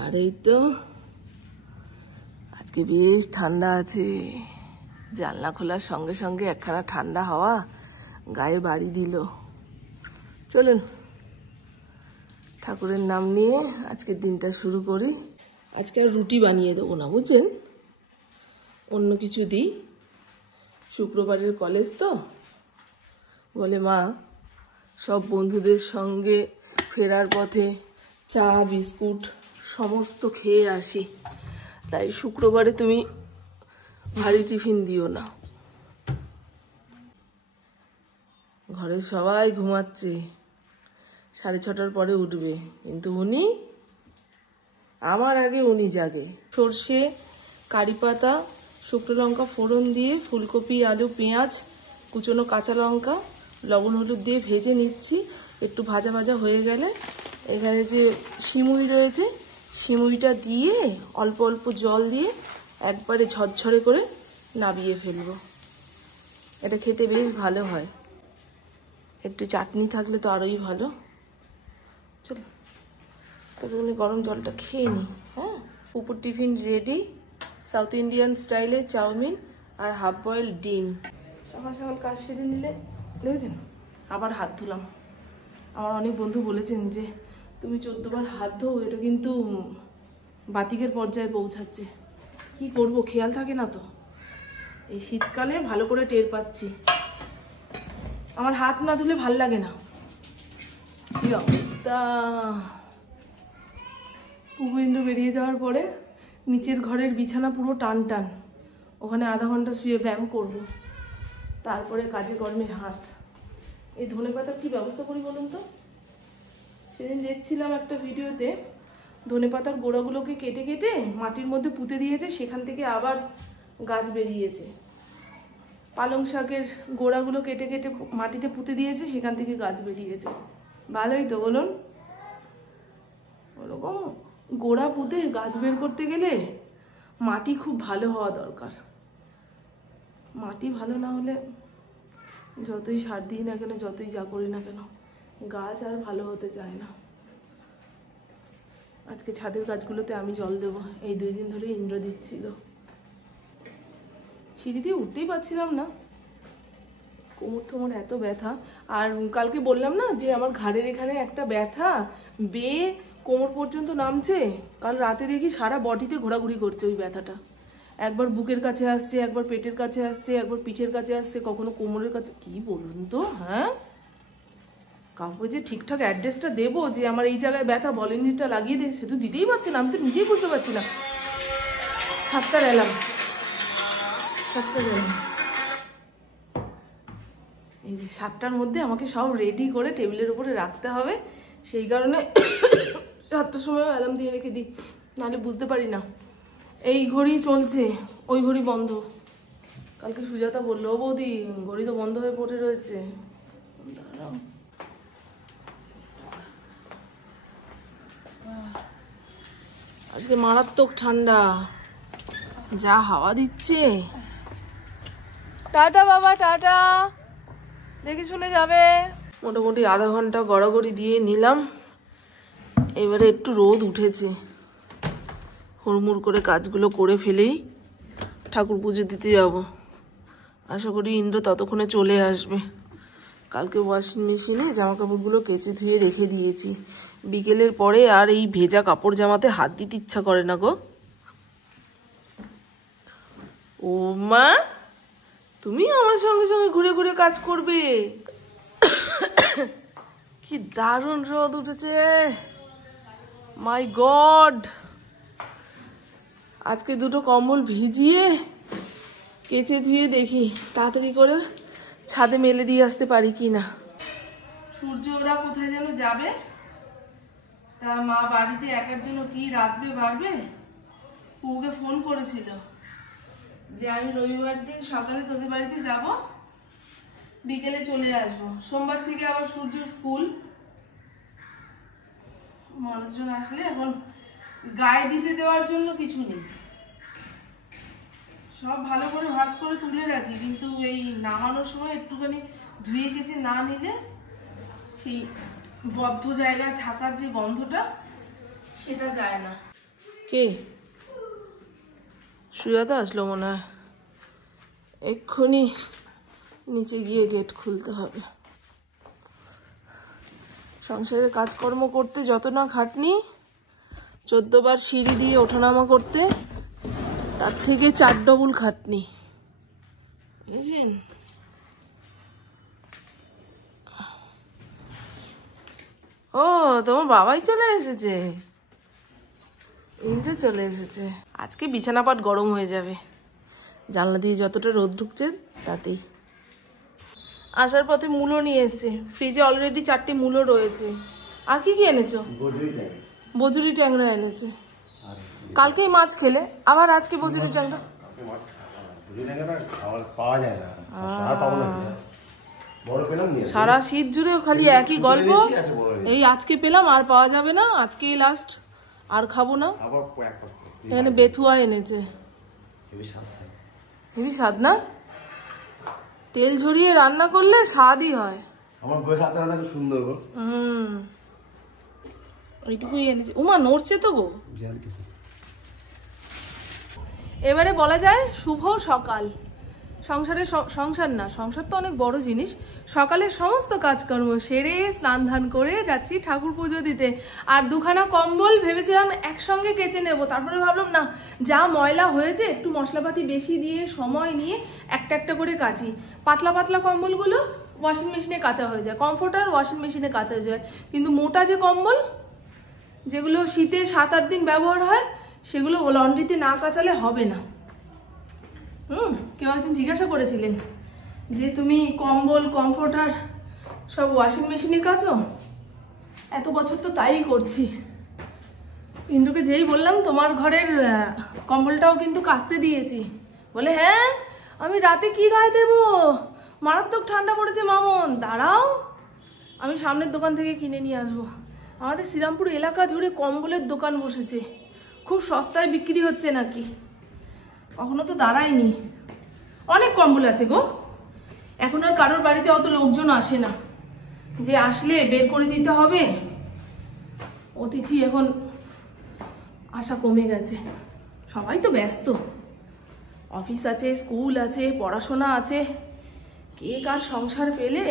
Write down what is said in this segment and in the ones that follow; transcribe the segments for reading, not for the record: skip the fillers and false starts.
আর এই তো আজকে বেশ ঠান্ডা আছে, জানলা খোলার সঙ্গে সঙ্গে একখানা ঠান্ডা হাওয়া গায়ে বাড়ি দিল। চলুন ঠাকুরের নাম নিয়ে আজকের দিনটা শুরু করি। আজকে আর রুটি বানিয়ে দেবো না, বুঝলেন, অন্য কিছু দিই। শুক্রবারের কলেজ তো, বলে মা সব বন্ধুদের সঙ্গে ফেরার পথে চা বিস্কুট সমস্ত খেয়ে আসি, তাই শুক্রবারে তুমি ভারী টিফিন দিও না। ঘরে সবাই ঘুমাচ্ছে, 6:30টার পরে উঠবে, কিন্তু উনি আমার আগে উনি জাগে। সর্ষে, কারি পাতা, শুকনো লঙ্কা ফোড়ন দিয়ে ফুলকপি আলু পেঁয়াজ কুচনো কাঁচা লঙ্কা লবণ হলুদ দিয়ে ভেজে নিচ্ছি। একটু ভাজা ভাজা হয়ে গেলে এখানে যে সিমুই রয়েছে সিমুইটা দিয়ে অল্প অল্প জল দিয়ে একবারে ঝরঝরে করে নাবিয়ে ফেলবো। এটা খেতে বেশ ভালো হয়, একটু চাটনি থাকলে তো আরোই ভালো। চলো ততক্ষণে গরম জলটা খেয়ে নিই। হ্যাঁ, উপর টিফিন রেডি, সাউথ ইন্ডিয়ান স্টাইলে চাউমিন আর হাফ বয়েল ডিম। সকাল সকাল কাজ সেরে নিলে দেখেছেন, আবার হাত ধুলাম। আমার অনেক বন্ধু বলেছেন যে তুমি 14 বার হাত ধো, এটা কিন্তু বাতিকের পর্যায়ে পৌঁছাচ্ছে। কি করব, খেয়াল থাকে না তো। এই শীতকালে ভালো করে টের পাচ্ছি, আমার হাত না ধুলে ভাল লাগে না। কি অবস্থা। উপেন্দ্র বেরিয়ে যাওয়ার পরে নিচের ঘরের বিছানা পুরো টান টান, ওখানে আধা ঘন্টা শুয়ে ব্যায়াম করব, তারপরে কাজে কর্মে হাত। এই ধনেপাতার কি ব্যবস্থা করি বলুন তো। সেদিন দেখছিলাম একটা ভিডিওতে, ধনেপাতার গোড়াগুলোকে কেটে কেটে মাটির মধ্যে পুঁতে দিয়েছে, সেখান থেকে আবার গাছ বেরিয়েছে। পালং শাকের গোড়াগুলো কেটে কেটে মাটিতে পুঁতে দিয়েছে, সেখান থেকে গাছ বেরিয়েছে। ভালোই তো বলুন। ওরকম গোড়া পুঁতে গাছ বের করতে গেলে মাটি খুব ভালো হওয়া দরকার। মাটি ভালো না হলে যতই সার দিই না কেন, যতই যা করি না কেন, গাছ আর ভালো হতে চায় না। আজকে ছাদের গাছগুলোতে আমি জল দেবো, এই 2 দিন ধরে ইন্দ্র দিচ্ছিল। সিঁড়ি দিয়ে উঠতেই পারছিলাম না, কোমর টোমর এত ব্যথা। আর কালকে বললাম না যে আমার ঘাড়ের এখানে একটা ব্যথা বেয়ে কোমর পর্যন্ত নামছে। কাল রাতে দেখি সারা বডিতে ঘোরাঘুরি করছে ওই ব্যথাটা। একবার বুকের কাছে আসছে, একবার পেটের কাছে আসছে, একবার পিঠের কাছে আসছে, কখনো কোমরের কাছে। কি বলুন তো। হ্যাঁ, কাউকে যে ঠিকঠাক অ্যাড্রেসটা দেবো যে আমার এই জায়গায় ব্যথা, ভলেন্টিয়ারটা লাগিয়ে দে, সে তো দিতেই পারছে না। আমি তো নিজেই বুঝতে পারছি না। 7টার এলাম, 7টার এলাম। এই যে 7টার মধ্যে আমাকে সব রেডি করে টেবিলের উপরে রাখতে হবে, সেই কারণে 7টার সময় অ্যালার্ম দিয়ে রেখে দিই, নাহলে বুঝতে পারি না। এই ঘড়ি চলছে, ওই ঘড়ি বন্ধ। কালকে সুজাতা বললো, ও বৌদি ঘড়ি তো বন্ধ হয়ে পড়ে রয়েছে। দাঁড়াও, আজকে মারাত্মক ঠান্ডা, যা হাওয়া দিচ্ছে। টাটা বাবা, টাটা, দেখে শুনে যাবে। মোটামুটি আধা ঘন্টা গড়াগড়ি দিয়ে নিলাম। এবারে একটু রোদ উঠেছে, হুড়মুড় করে কাজগুলো করে ফেলেই ঠাকুর পুজো দিতে যাব। আশা করি ইন্দ্র ততক্ষণে চলে আসবে। কালকে ওয়াশিং মেশিনে জামা কাপড়গুলো কেচে ধুয়ে রেখে দিয়েছি। বিকেলের পরে আর এই ভেজা কাপড় জামাতে হাত দিতে ইচ্ছা করে না গো। ও মা, তুমি আমার সঙ্গে সঙ্গে ঘুরে ঘুরে কাজ করবে। কি দারুণ রোদ উঠেছে, মাই গড। আজকে 2টো কম্বল ভিজিয়ে কেচে ধুয়ে দেখি তাড়াতাড়ি করে ছাদে মেলে দিয়ে আসতে পারি কি না। সূর্য ওরা কোথায় যেন যাবে, তা মা বাড়িতে একার জন্য কি রাঁধবে বাড়বে। পুকে ফোন করেছিল যে আমি রবিবার দিন সকালে তোদের বাড়িতে যাব, বিকেলে চলে আসবো। সোমবার থেকে আবার সূর্যর স্কুল। মানুষজন আসলে এখন গায়ে দিতে দেওয়ার জন্য কিছু নেই, সব ভালো করে ভাঁজ করে তুলে রাখি, কিন্তু এই নামানোর সময় একটুখানি ধুয়ে কেচে না নিলে সেই বদ্ধ জায়গায় থাকার যে গন্ধটা সেটা যায় না। কে? সুজাতা আসলো মনে হয়। এক্ষুনি নিচে গিয়ে গেট খুলতে হবে। সংসারের কাজকর্ম করতে যত না খাটনি, 14 বার সিঁড়ি দিয়ে ওঠানামা করতে তার থেকে 4 ডবল খাটনি, বুঝলেন? ও, তোমার বাবাই চলে এসেছে, ইন্দ্র চলে এসেছে। আজকে বিছানাপাট গরম হয়ে যাবে, জানলা দিয়ে যতটা রোদ ঢুকছে তাতেই। আসার পথে মূলো নিয়ে এসছে, ফ্রিজে অলরেডি 4টি মূলো রয়েছে। আর কি কি এনেছো? বজুরি ট্যাংরা এনেছে। কালকেই মাছ খেলে, আবার আজকে বজুরি ট্যাংরা সারা শীত জুড়ে খালি একই গল্প। এই আজকে পেলাম, আর পাওয়া যাবে না, আজকেই লাস্ট, আর খাবো না। এখানে বেথুয়া এনেছে, হেবি স্বাদ না? তেল ঝরিয়ে রান্না করলে স্বাদই হয়। ওইটুকুই এনেছে। উমা নড়ছে তো গো। এবারে বলা যায় শুভ সকাল। সংসারে সংসার না, সংসার তো অনেক বড় জিনিস। সকালের সমস্ত কাজকর্ম সেরে স্নান ধান করে যাচ্ছি ঠাকুর পুজো দিতে। আর 2খানা কম্বল ভেবেছিলাম একসঙ্গে কেচে নেব, তারপরে ভাবলাম না, যা ময়লা হয়েছে একটু মশলাপাতি বেশি দিয়ে সময় নিয়ে একটা একটা করে কাচি। পাতলা পাতলা কম্বলগুলো ওয়াশিং মেশিনে কাচা হয়ে যায়, কমফোর্টার ওয়াশিং মেশিনে কাচা যায়, কিন্তু মোটা যে কম্বল যেগুলো শীতে 7-8 দিন ব্যবহার হয় সেগুলো লন্ড্রিতে না কাচালে হবে না। কেউ একজন জিজ্ঞাসা করেছিলেন যে তুমি কম্বল কমফোর্টার সব ওয়াশিং মেশিনে কাচো। এত বছর তো তাই করছি। ইন্দ্রকে যেই বললাম তোমার ঘরের কম্বলটাও কিন্তু কাচতে দিয়েছি, বলে হ্যাঁ আমি রাতে কি গায়ে দেবো, মারাত্মক ঠান্ডা পড়েছে মামন, দাঁড়াও আমি সামনের দোকান থেকে কিনে নিয়ে আসবো। আমাদের শ্রীরামপুর এলাকা জুড়ে কম্বলের দোকান বসেছে, খুব সস্তায় বিক্রি হচ্ছে নাকি, কখনো তো দাঁড়ায়নি। অনেক কম্বল আছে গো, এখন আর কারোর বাড়িতে অত লোকজন আসে না যে আসলে বের করে দিতে হবে। অতিথি এখন আসা কমে গেছে, সবাই তো ব্যস্ত, অফিস আছে, স্কুল আছে, পড়াশোনা আছে। কে কার সংসার পেলে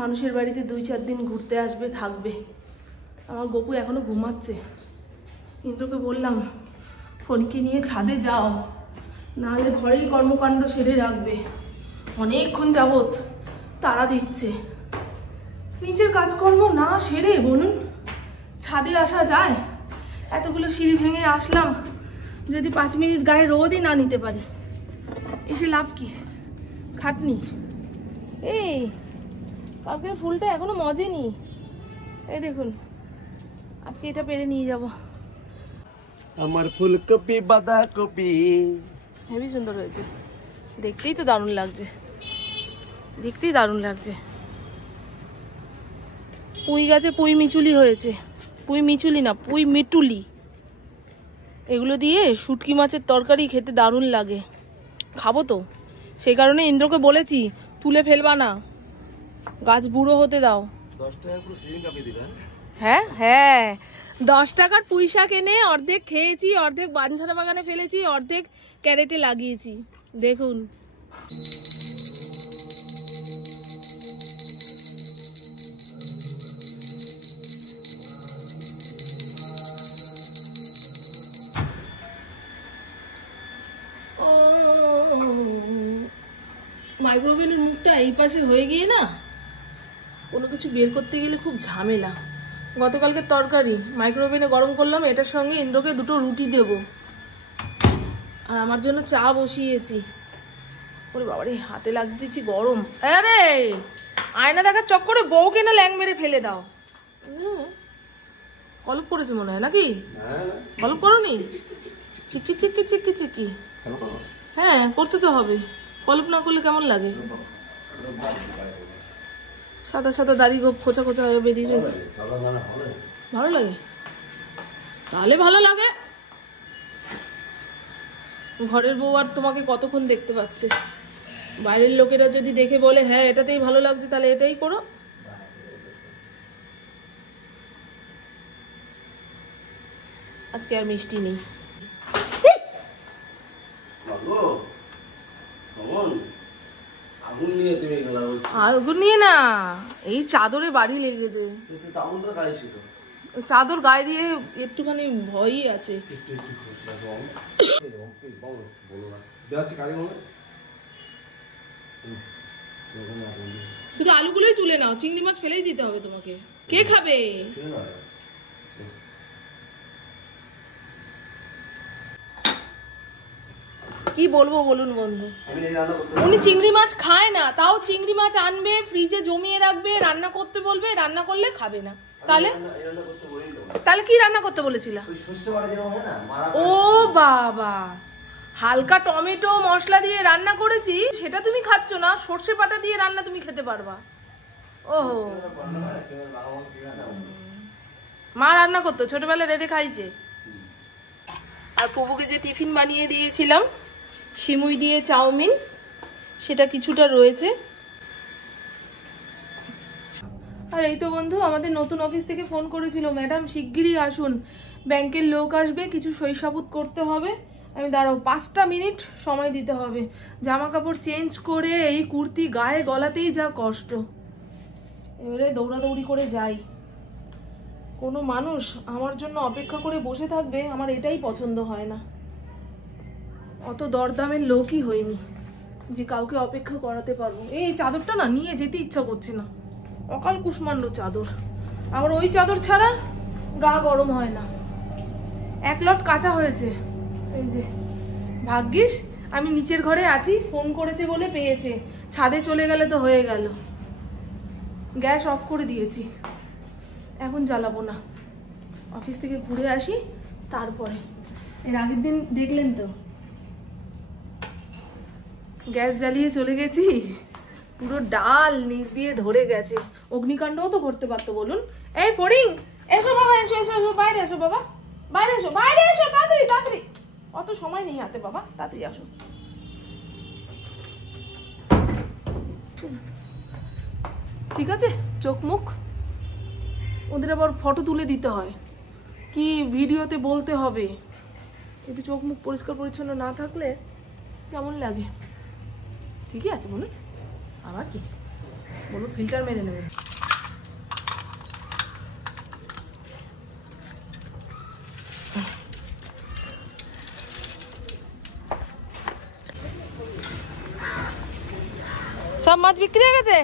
মানুষের বাড়িতে 2-4 দিন ঘুরতে আসবে, থাকবে। আমার গপু এখনো ঘুমাচ্ছে। ইন্দ্রকে বললাম ফোনকে নিয়ে ছাদে যাও, নাহলে ঘরেই কর্মকাণ্ড সেরে রাখবে। অনেকক্ষণ যাবত তাড়া দিচ্ছে, নিজের কাজকর্ম না সেরে বলুন ছাদে আসা যায়? এতগুলো সিঁড়ি ভেঙে আসলাম, যদি 5 মিনিট গায়ে রোদই না নিতে পারি, এসে লাভ কি? খাটনি। এই কালকের ফুলটা এখনো মজেনি, এই দেখুন, আজকে এটা পেরে নিয়ে যাব। আমার ফুলকপি বাঁধাকপি হেবি সুন্দর হয়েছে, দেখতেই তো দারুণ লাগছে, দেখতেই দারুণ লাগছে। পুঁই গাছে পুঁই মিচুলি হয়েছে, পুঁই মিচুলি না, পুঁই মিটুলি। এগুলো দিয়ে শুটকি মাছের তরকারি খেতে দারুণ লাগে, খাবো তো। সেই কারণে ইন্দ্রকে বলেছি তুলে ফেলবা না, গাছ বুড়ো হতে দাও। 10 টাকা পুরো সিজন কাপিয়ে দিবেন। হ্যাঁ হ্যাঁ, 10 টাকার পুঁই শাক এনে অর্ধেক খেয়েছি, অর্ধেক বাঞ্ছারা বাগানে ফেলেছি, অর্ধেক ক্যারেটে লাগিয়েছি, দেখুন। মাইক্রোওভেনের মুখটা এই পাশে হয়ে গিয়ে না, কোনো কিছু বের করতে গেলে খুব ঝামেলা। গতকালকে তরকারি মাইক্রোওভেনে গরম করলাম, এটার সঙ্গে ইন্দ্রকে 2টো রুটি দেব, আর আমার জন্য চা বসিয়েছি। ওরে বাবারে, হাতে লাগিয়ে দিচ্ছি গরম। আরে আয়না দেখার চক্করে বউকে না ল্যাং মেরে ফেলে দাও। কলপ করেছে মনে হয় নাকি? কলপ করোনি? চিকি চিকি চিকি চিকি, হ্যাঁ করতে তো হবে, কলপ না করলে কেমন লাগে? সাদা সাদা দাড়ি গোপ খোঁচা খোঁচা হয়ে বেরিয়ে গেছে, ভালো লাগে? তাহলে ভালো লাগে। ঘরের বউ আর তোমাকে কতক্ষণ দেখতে পাচ্ছে, বাইরের লোকেরা যদি দেখে বলে হ্যাঁ এটাতেই ভালো লাগছে, তাহলে এটাই করো। আজকে আর মিষ্টি নেই। আগুন নিয়ে না, এই চাদরে বাড়ি লেগেছে। চাদর গায়ে দিয়ে একটুখানি ভয়ই আছে। শুধু আলুগুলোই তুলে নাও, চিংড়ি মাছ ফেলেই দিতে হবে তোমাকে। কে খাবে? কি বলবো বলুন বন্ধু, উনি চিংড়ি মাছ খায় না, তাও চিংড়ি মাছ আনবে, ফ্রিজে জমিয়ে রাখবে, রান্না করতে বলবে, রান্না করলে খাবে না। তাহলে তাহলে কি রান্না করতে বলেছিল? ও বাবা, হালকা টমেটো মশলা দিয়ে রান্না করেছি, সেটা তুমি খাচ্ছ না। সর্ষে বাটা দিয়ে রান্না তুমি খেতে পারবা। ওহো, মা রান্না করতো, ছোটবেলায় রেঁধে খাইছে। আর প্রভুকে যে টিফিন বানিয়ে দিয়েছিলাম সিমুই দিয়ে চাউমিন, সেটা কিছুটা রয়েছে। আর এই তো বন্ধু, আমাদের নতুন অফিস থেকে ফোন করেছিল, ম্যাডাম শিগগিরই আসুন, ব্যাংকের লোক আসবে, কিছু সই সাবুত করতে হবে। আমি দাঁড়াও, 5টা মিনিট সময় দিতে হবে। জামা কাপড় চেঞ্জ করে এই কুর্তি গায়ে গলাতেই যা কষ্ট, এবারে দৌড়াদৌড়ি করে যাই। কোনো মানুষ আমার জন্য অপেক্ষা করে বসে থাকবে, আমার এটাই পছন্দ হয় না। অত দরদামের লোকই হয়নি যে কাউকে অপেক্ষা করাতে পারবো। এই চাদরটা না নিয়ে যেতে ইচ্ছা করছে না, অকাল কুষ্মাণ্ড চাদর। আবার ওই চাদর ছাড়া গা গরম হয় না। 1 লট কাঁচা হয়েছে। এই যে ভাগ্যিস আমি নিচের ঘরে আছি, ফোন করেছে বলে পেয়েছে, ছাদে চলে গেলে তো হয়ে গেল। গ্যাস অফ করে দিয়েছি, এখন জ্বালাবো না, অফিস থেকে ঘুরে আসি তারপরে। এর আগের দিন দেখলেন তো, গ্যাস জ্বালিয়ে চলে গেছি, পুরো ডাল নিচ দিয়ে ধরে গেছে। অগ্নিকাণ্ডও তো করতে পারতো বলুন। এই ফড়িং, এসো বাবা, এসো এসো এসো, বাইরে এসো বাবা, বাইরে এসো, বাইরে এসো, তাড়াতাড়ি তাড়াতাড়ি, অত সময় নেই হাতে বাবা, তাড়াতাড়ি আসো। ঠিক আছে, চোখ মুখ ওদের আবার ফটো তুলে দিতে হয়, কি ভিডিওতে বলতে হবে। একটু চোখ মুখ পরিষ্কার পরিচ্ছন্ন না থাকলে কেমন লাগে? ঠিকই আছে বলুন, আবার কি বলুন, ফিল্টার মেরে নেবে। সব মাছ বিক্রি হয়ে গেছে।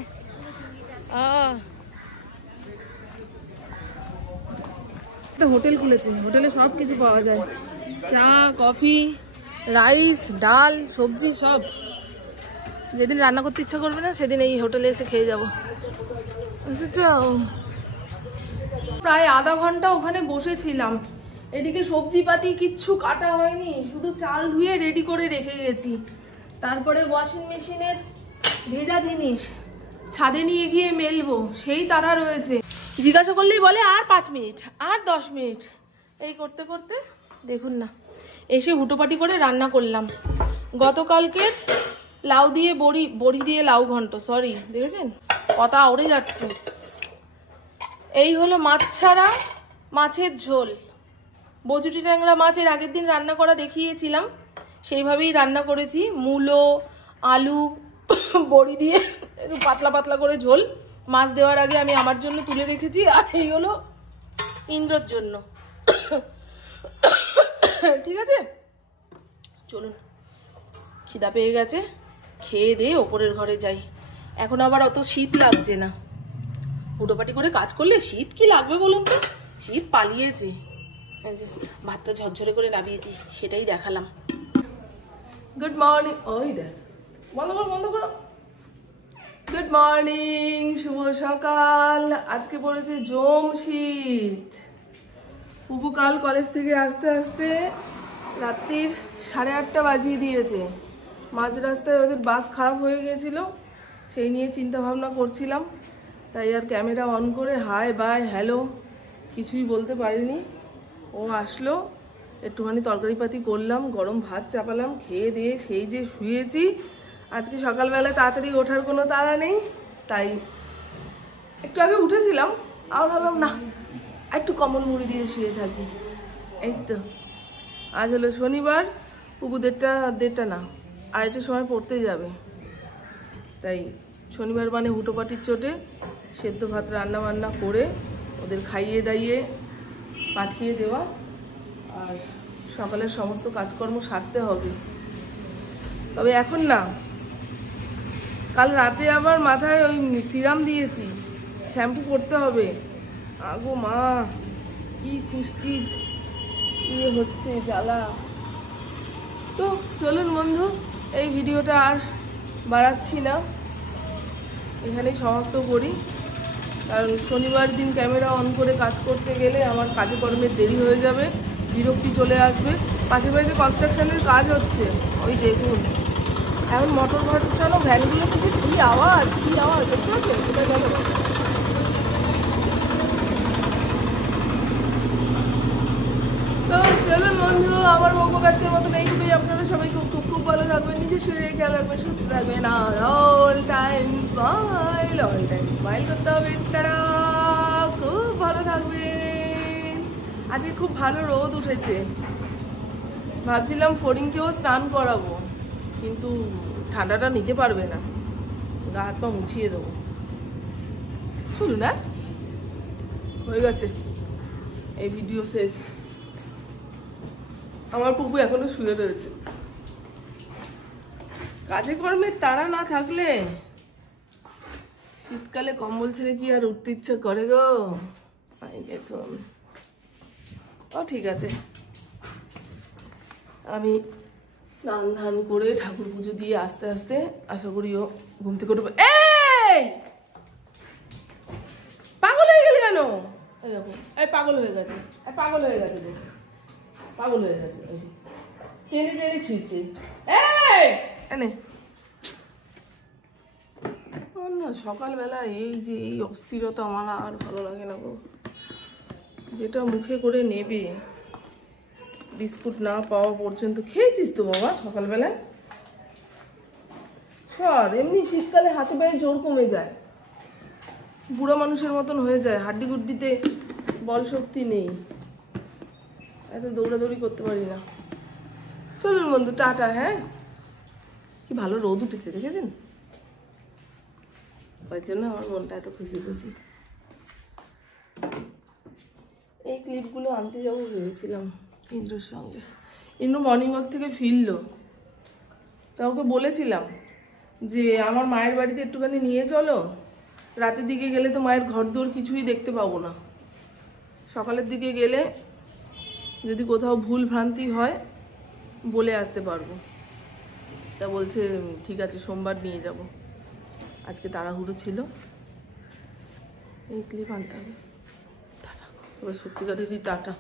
হোটেল খুলেছে, হোটেলে সব কিছু পাওয়া যায়, চা কফি রাইস ডাল সবজি সব। যেদিন রান্না করতে ইচ্ছা করবে না সেদিন এই হোটেলে এসে খেয়ে যাবো। প্রায় আধা ঘন্টা ওখানে বসেছিলাম, এদিকে সবজি পাতি কিচ্ছু কাটা হয়নি, শুধু চাল ধুয়ে রেডি করে রেখে গেছি। তারপরে ওয়াশিং মেশিনের ভেজা জিনিস ছাদে নিয়ে গিয়ে মেলবো, সেই তারা রয়েছে। জিজ্ঞাসা করলেই বলে আর 5 মিনিট, আর 10 মিনিট, এই করতে করতে দেখুন না, এসে হুটোপাটি করে রান্না করলাম। গতকালকে লাউ দিয়ে বড়ি দিয়ে লাউ ঘন্ট, সরি দেখেছেন কথা উড়ে যাচ্ছে। এই হলো মাছ ছাড়া মাছের ঝোল। বজুটি ট্যাংরা মাছের আগের দিন রান্না করা দেখিয়েছিলাম, সেইভাবেই রান্না করেছি। মূলো আলু বড়ি দিয়ে একটু পাতলা পাতলা করে ঝোল, মাছ দেওয়ার আগে আমি আমার জন্য তুলে রেখেছি। আর এই হলো ইন্দ্রর জন্য। ঠিক আছে, চলুন, খিদা পেয়ে গেছে, খেয়ে দিয়ে ওপরের ঘরে যাই। এখন আবার অত শীত লাগছে না, হুটোপাটি করে কাজ করলে শীত কি লাগবে বলুন তো, শীত পালিয়েছে। ভাতটা ঝরঝরে করে নামিয়েছি, সেটাই দেখালাম। গুড মর্নিং, ওই দেখ, বন্ধ করো বন্ধ করো। গুড মর্নিং, শুভ সকাল। আজকে পড়েছে জম শীত। পুপু কাল কলেজ থেকে আসতে আসতে রাত্রির 8:30 বাজিয়ে দিয়েছে। মাঝ রাস্তায় ওদের বাস খারাপ হয়ে গেছিল, সেই নিয়ে চিন্তা ভাবনা করছিলাম, তাই আর ক্যামেরা অন করে হাই বাই হ্যালো কিছুই বলতে পারিনি। ও আসলো, একটুখানি তরকারিপাতি করলাম, গরম ভাত চাপালাম, খেয়ে দিয়ে সেই যে শুয়েছি। আজকে সকালবেলা তাড়াতাড়ি ওঠার কোনো তাড়া নেই, তাই একটু আগে উঠেছিলাম, আর ভাবলাম না একটু কম্বল মুড়ি দিয়ে শুয়ে থাকি। এই তো আজ হলো শনিবার, পুবু দেড়টা না, আড়াইটার সময় পড়তে যাবে, তাই শনিবার মানে হুটোপাটির চোটে সেদ্ধ ভাত রান্না বান্না করে ওদের খাইয়ে দাইয়ে পাঠিয়ে দেওয়া, আর সকালের সমস্ত কাজকর্ম সারতে হবে। তবে এখন না, কাল রাতে আবার মাথায় ওই সিরাম দিয়েছি, শ্যাম্পু করতে হবে। আগো মা, কি খুশকির ইয়ে হচ্ছে জ্বালা। তো চলুন বন্ধু, এই ভিডিওটা আর বাড়াচ্ছি না, এখানেই সমাপ্ত করি। কারণ শনিবার দিন ক্যামেরা অন করে কাজ করতে গেলে আমার কাজে কর্মের দেরি হয়ে যাবে, বিরক্তি চলে আসবে। পাশের বাড়িতে কনস্ট্রাকশনের কাজ হচ্ছে, ওই দেখুন এখন মোটর ঘটানো ভ্যানগুলো কিছু কি আওয়াজ দেখতে পাচ্ছেন? কোথায় গেল? তো চলুন বন্ধু, আমার বকবো কাজকের মতন এইটুকুই। আপনারা সবাই খুব খুব খুব ভালো থাকবেন, নিজের শরীরে খেয়াল রাখবেন, সুস্থ থাকবেন, আর অল টাইম স্মাইল করতে হবে। টাটা, খুব ভালো থাকবেন। আজকে খুব ভালো রোদ উঠেছে, ভাবছিলাম ফড়িংকেও স্নান করাবো, কিন্তু ঠান্ডাটা নিতে পারবে না, গা হাত পা মুছিয়ে দেবো। শুনুন না, হয়ে গেছে এই ভিডিও শেষ। আমার পুপু এখনো শুয়ে রয়েছে। কাজে কর্মের তাড়া না থাকলে শীতকালে কম্বল ছেড়ে কি আর উঠতে ইচ্ছা করে গো? দেখুন, ও ঠিক আছে, আমি স্নান ধান করে ঠাকুর পুজো দিয়ে আস্তে আস্তে আশা করি ও ঘুম থেকে উঠবে। এই পাগল হয়ে গেল কেন? এই দেখো, এই পাগল হয়ে গেছে, পাগল হয়ে গেছে, পাগল হয়ে গেছে, টেনে টেনে ছিঁড়ছে। এই এনে না, সকালবেলা এই যে এই অস্থিরতা আমার আর ভালো লাগে না গো। যেটা মুখে করে নেবে, বিস্কুট না পাওয়া পর্যন্ত। খেয়েছিস তো বাবা সকালবেলায়? সর, এমনি শীতকালে হাতে পায়ে জোর কমে যায়, বুড়া মানুষের মতন হয়ে যায়, হাড্ডি গুড্ডিতে বল শক্তি নেই, এত দৌড়াদৌড়ি করতে পারি না। চলুন বন্ধু, টাটা। হ্যাঁ, কি ভালো রোদ উঠেছে দেখেছেন? ওই জন্য আমার মনটা এত খুশি খুশি। এই ক্লিপগুলো আনতে যাবো ভেবেছিলাম ইন্দ্রর সঙ্গে। ইন্দ্র মর্নিং ওয়াক থেকে ফিরলো, তা ওকে বলেছিলাম যে আমার মায়ের বাড়িতে একটুখানি নিয়ে চলো, রাতের দিকে গেলে তো মায়ের ঘর দোর কিছুই দেখতে পাবো না, সকালের দিকে গেলে যদি কোথাও ভুল ভ্রান্তি হয় বলে আসতে পারবো। তা বলছে ঠিক আছে, সোমবার নিয়ে যাব। আজকে তাড়াহুড়ো ছিল, এই ক্লিপ আনতে হবে। টাটা, এবার সত্যিকারেরই টাটা।